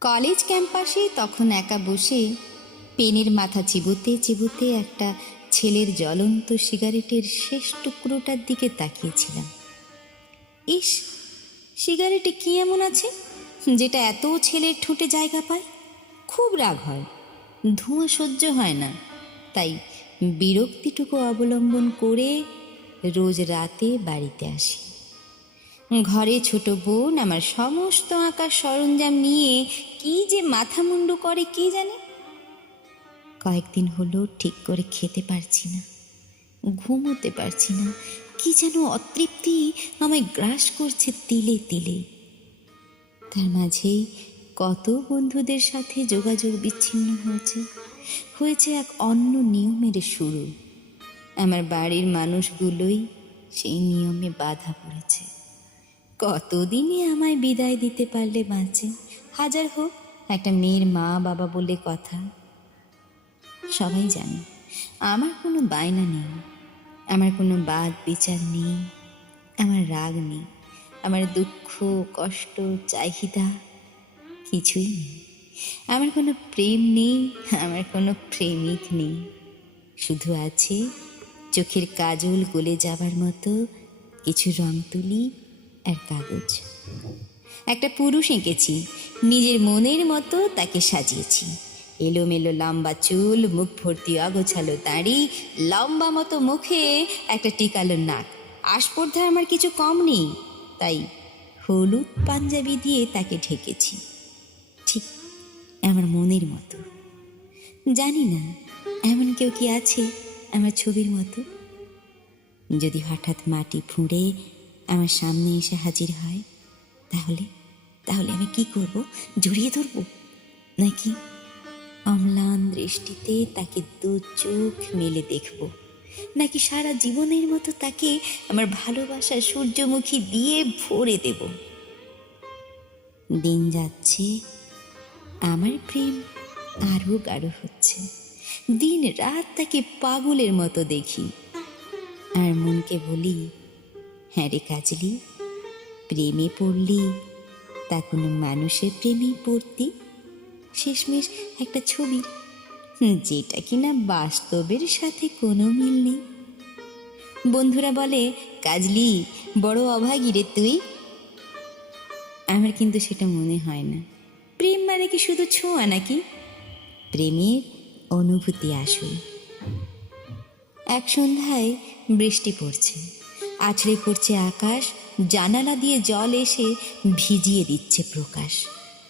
College ক্যাম্পাসে তখন একা বসে পেনের মাথা চিবুতে চিবুতে একটা ছেলের জ্বলন্ত সিগারেটের শেষ টুকরোটার দিকে তাকিয়েছিলাম। ইস, সিগারেটে কি এমন আছে যেটা এত ছেলের ঠোঁটে জায়গা পায়? খুব রাগ হয়, ধোঁয়া সহ্য হয় না। তাই বিরক্তিটুকু অবলম্বন করে রোজ রাতে বাড়িতে আসি। ঘরে ছোট বোন, আমার সমস্ত আঁকার সরঞ্জাম নিয়ে কি যে মাথা মুন্ডু করে কি জানে? কয়েকদিন হলো ঠিক করে খেতে পারছি না, ঘুমোতে পারছি না, কি যেন অতৃপ্তি আমায় গ্রাস করছে তিলে তিলে। তার মাঝেই কত বন্ধুদের সাথে যোগাযোগ বিচ্ছিন্ন হয়েছে হয়েছে এক অন্য নিয়মের শুরু। আমার বাড়ির মানুষগুলোই সেই নিয়মে বাধা পড়েছে। কতদিনে আমায় বিদায় দিতে পারলে বাঁচে? হাজার হোক, একটা মেয়ের মা বাবা বলে কথা। সবাই জানে, আমার কোনো বায়না নেই। আমার কোনো বাদ বিচার নেই। আমার রাগ নেই। আমার দুঃখ, কষ্ট, চাহিদা কিছুই নেই। আমার কোনো প্রেম নেই, আমার কোনো প্রেমিক নেই। শুধু আছে চোখের কাজল গলে যাবার মতো কিছু রং তুলি আর কাগজ। একটা পুরুষ এঁকেছি, নিজের মনের মতো তাকে সাজিয়েছি। এলোমেলো লম্বা চুল, মুখ ভর্তি অগোছালো দাড়ি লম্বা মতো মুখে একটা টিকালো নাক। আস্পর্ধায় আমার কিছু কম নেই, তাই হলুদ পাঞ্জাবি দিয়ে তাকে ঢেকেছি। ঠিক আমার মনের মতো। জানি না, এমন কেউ কি আছে আমার ছবির মতো? যদি হঠাৎ মাটি ফুঁড়ে আমার সামনে এসে হাজির হয়। তাহলে তাহলে আমি কি করব? জড়িয়ে ধরবো? নাকি অম্লান দৃষ্টিতে তাকে দু চোখ মেলে দেখব? নাকি সারা জীবনের মতো তাকে আমার ভালোবাসা সূর্যমুখী দিয়ে ভরে দেব? দিন যাচ্ছে, আমার প্রেম আরও গাঢ় হচ্ছে। দিন রাত তাকে পাগলের মতো দেখি। আর মনকে বলি হ্যাঁ রে কাজলি, প্রেমে পড়লি, তা কোনো মানুষের প্রেমেই পড়তি? শেষমেশ একটা ছবি যেটা কিনা বাস্তবের সাথে কোনো মিল নেই। বন্ধুরা বলে, কাজলি, বড় অভাগী রে তুই? আমার কিন্তু সেটা মনে হয় না। প্রেম মানে কি শুধু ছোঁয়া নাকি? প্রেমের অনুভূতি আসুন এক সন্ধ্যায় বৃষ্টি পড়ছে। আছড়ে পড়ছে আকাশ, জানালা দিয়ে জল এসে ভিজিয়ে দিচ্ছে প্রকাশ।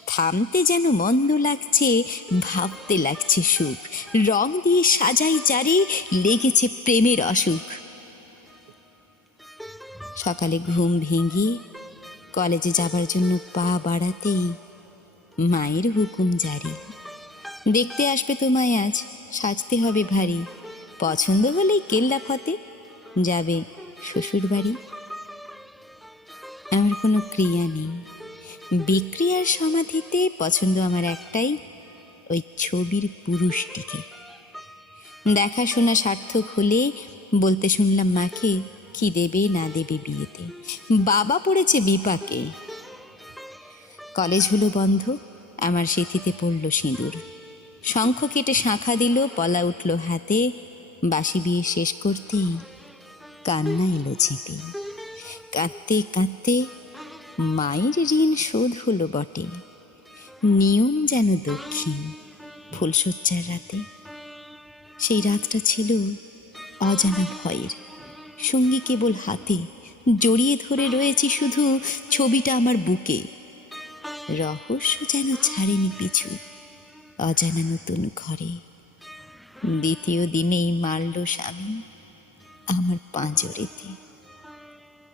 থামতে যেন মন্দ লাগছে, ভাবতে লাগছে সুখ। রং দিয়ে সাজাই চারি লেগেছে প্রেমের অসুখ। সকালে ঘুম ভেঙে কলেজে যাবার জন্য পা বাড়াতেই মায়ের হুকুম জারি। দেখতে আসবে তোমায় আজ, সাজতে হবে ভারী। পছন্দ হলেই কেল্লা ফতে যাবে। শ্বশুর বাড়ি আমার কোনো ক্রিয়া নেই। বিক্রিয়ার সমাধিতে পছন্দ আমার একটাই, ওই ছবির পুরুষটিকে। দেখাশোনা সার্থক হলে বলতে শুনলাম মাকে, কি দেবে, না দেবে বিয়েতে? বাবা পড়েছে বিপাকে। কলেজ হলো বন্ধ, আমার সিথিতে পড়ল সিঁদুর। শঙ্খ কেটে শাঁখা দিল, পলা উঠল হাতে। বাসি বিয়ে শেষ করতেই কান্না এলো ঝেঁপে কাঁদতে কাঁদতে মায়ের ঋণ শোধ হলো বটে। নিয়ম যেন দক্ষিণ ফুলশয্যার রাতে। সেই রাতটা ছিল অজানা ভয়ের। সঙ্গী কেবল হাতে, জড়িয়ে ধরে রয়েছি শুধু ছবিটা আমার বুকে। রহস্য যেন ছাড়েনি পিছু, অজানা নতুন ঘরে। দ্বিতীয় দিনেই মারল স্বামী। আমার পাঁজরেতে।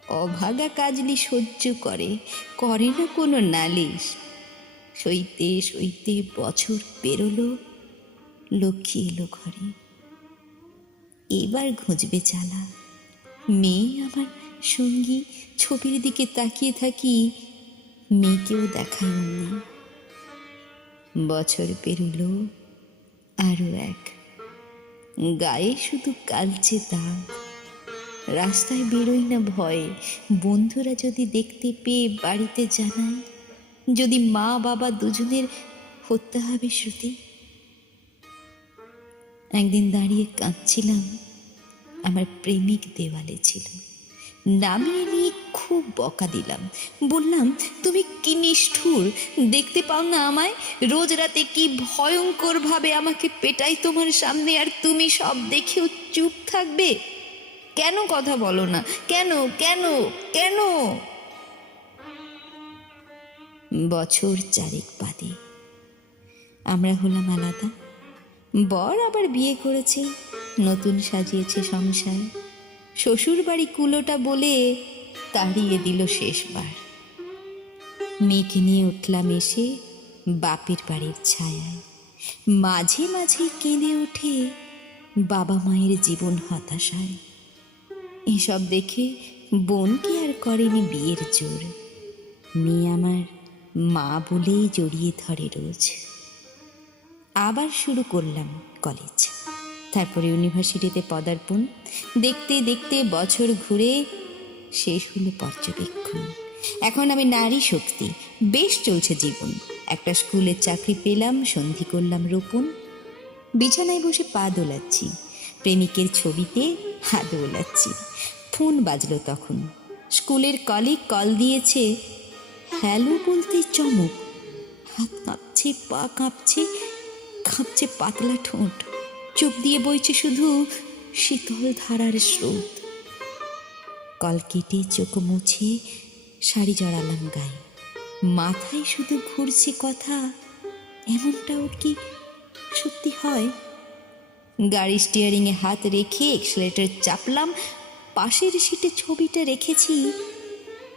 অভাগা কাজলি সহ্য করে করে না কোনো নালিশ। সইতে সইতে বছর পেরোলো, লক্ষ্মী এলো ঘরে। এবার ঘুঁজবে চালা। মেয়ে আমার সঙ্গী, ছবির দিকে তাকিয়ে থাকি, মেয়েকেও দেখাই অমনি বছর পেরোলো, আরও এক। গায়ে শুধু কালচে দাগ। রাস্তায় বেরোই না ভয়ে। বন্ধুরা যদি দেখতে পেয়ে বাড়িতে জানায়, যদি মা, বাবা দুজনের হত্যা হবে শ্রুতি? একদিন দাঁড়িয়ে কাঁদছিলাম, আমার প্রেমিক দেওয়ালে ছিল। নামিয়ে নিয়ে খুব বকা দিলাম। বললাম, তুমি কি নিষ্ঠুর? দেখতে পাও না আমায়? রোজ রাতে কি ভয়ঙ্কর ভাবে আমাকে পেটাই তোমার সামনে, আর তুমি সব দেখেও চুপ থাকবে? কেন কথা বলো না? কেন কেন কেন? বছর চারেক বাদে আমরা হলাম আলাদা। বর আবার বিয়ে করেছে, নতুন সাজিয়েছে সংসার। শ্বশুর বাড়ি কুলোটা বলে তাড়িয়ে দিল শেষবার। মেয়েকে নিয়ে উঠলাম এসে বাপের বাড়ির ছায়ায়। মাঝে মাঝে কেঁদে ওঠে বাবা মায়ের জীবন হতাশায়। এসব দেখে বোনকে আর করেনি বিয়ের জোর? মেয়ে আমার মা বলেই জড়িয়ে ধরে রোজ। আবার শুরু করলাম কলেজ। তারপরে ইউনিভার্সিটিতে পদার্পণ। দেখতে দেখতে বছর ঘুরে শেষ হলো পর্যবেক্ষণ। এখন আমি নারী শক্তি, বেশ চলছে জীবন। একটা স্কুলের চাকরি পেলাম, সন্ধি করলাম রোপণ। বিছানায় বসে পা দোলাচ্ছি। প্রেমিকের ছবিতে হাত দোলাচ্ছি। ফোন বাজলো তখন। স্কুলের কলিগ কল দিয়েছে হ্যালো বলতে চমক। হাত কাঁপছে, পা কাঁপছে কাঁপছে পাতলা ঠোঁট। চোখ দিয়ে বইছে শুধু শীতল ধারার স্রোত। কল কেটে চোখ মুছে শাড়ি জড়ালাম গায়ে। মাথায় শুধু ঘুরছে কথা এমনটাও কি সত্যি হয়? গাড়ি স্টিয়ারিংয়ে হাত রেখে এক্সেলেটার চাপলাম। পাশের সিটে ছবিটা রেখেছি।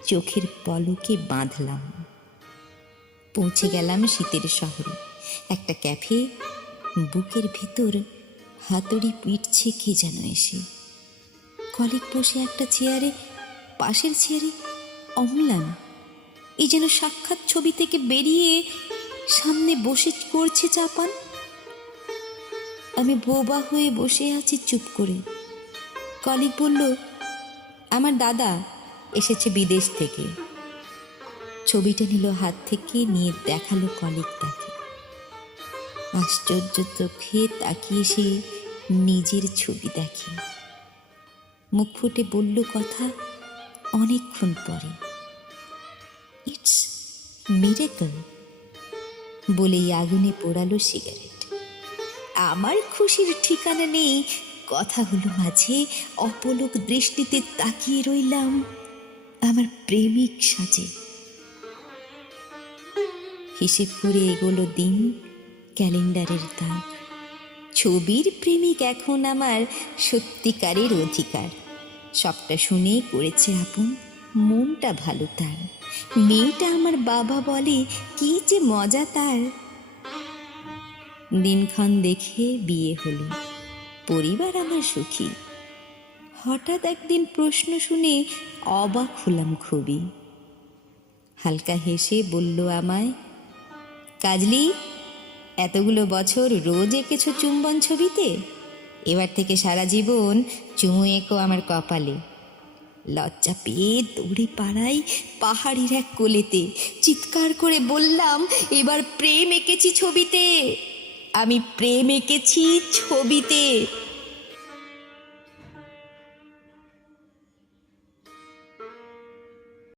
চোখের পলকে বাঁধলাম। পৌঁছে গেলাম শীতের শহরে। একটা ক্যাফে বুকের ভেতর হাতুড়ি পিটছে কে যেন এসে। কলিক বসে একটা চেয়ারে পাশের চেয়ারে অম্লান। এই যেন সাক্ষাৎ ছবি থেকে বেরিয়ে সামনে বসে করছে চাপান। আমি বোবা হয়ে বসে আছি চুপ করে। কলিক বলল, আমার দাদা এসেছে বিদেশ থেকে। ছবিটা নিল হাত থেকে, নিয়ে দেখাল কলিক তাকে আশ্চর্য চোখে তাকিয়ে সে নিজের ছবি দেখে। মুখ ফুটে বলল কথা অনেকক্ষণ পরে। ইটস মিরেকল বলেই আগুনে পোড়ালো সিগারেট। আমার খুশির ঠিকানা নেই। কথা হলো মাঝে অপলক দৃষ্টিতে তাকিয়ে রইলাম আমার প্রেমিক সাজে। হিসেব করে এগোলো দিন ক্যালেন্ডারের দাগ। ছবির প্রেমিক এখন আমার সত্যিকারের অধিকার। সবটা শুনে করেছে আপন, মনটা ভালো তার। মেয়েটা আমার বাবা বলে, কি যে মজা তার। দিনক্ষণ দেখে বিয়ে হলো। পরিবার আমার সুখী। হঠাৎ একদিন প্রশ্ন শুনে অবাক হলাম খুবই। হালকা হেসে বলল আমায়, কাজলি, এতগুলো বছর রোজ এঁকেছো চুম্বন ছবিতে? এবার থেকে সারা জীবন চুমু এঁকো আমার কপালে। লজ্জা পেয়ে দৌড়ে পাড়াই পাহাড়ির এক কোলেতে। চিৎকার করে বললাম, এবার প্রেম এঁকেছি ছবিতে। আমি প্রেম এঁকেছি ছবিতে।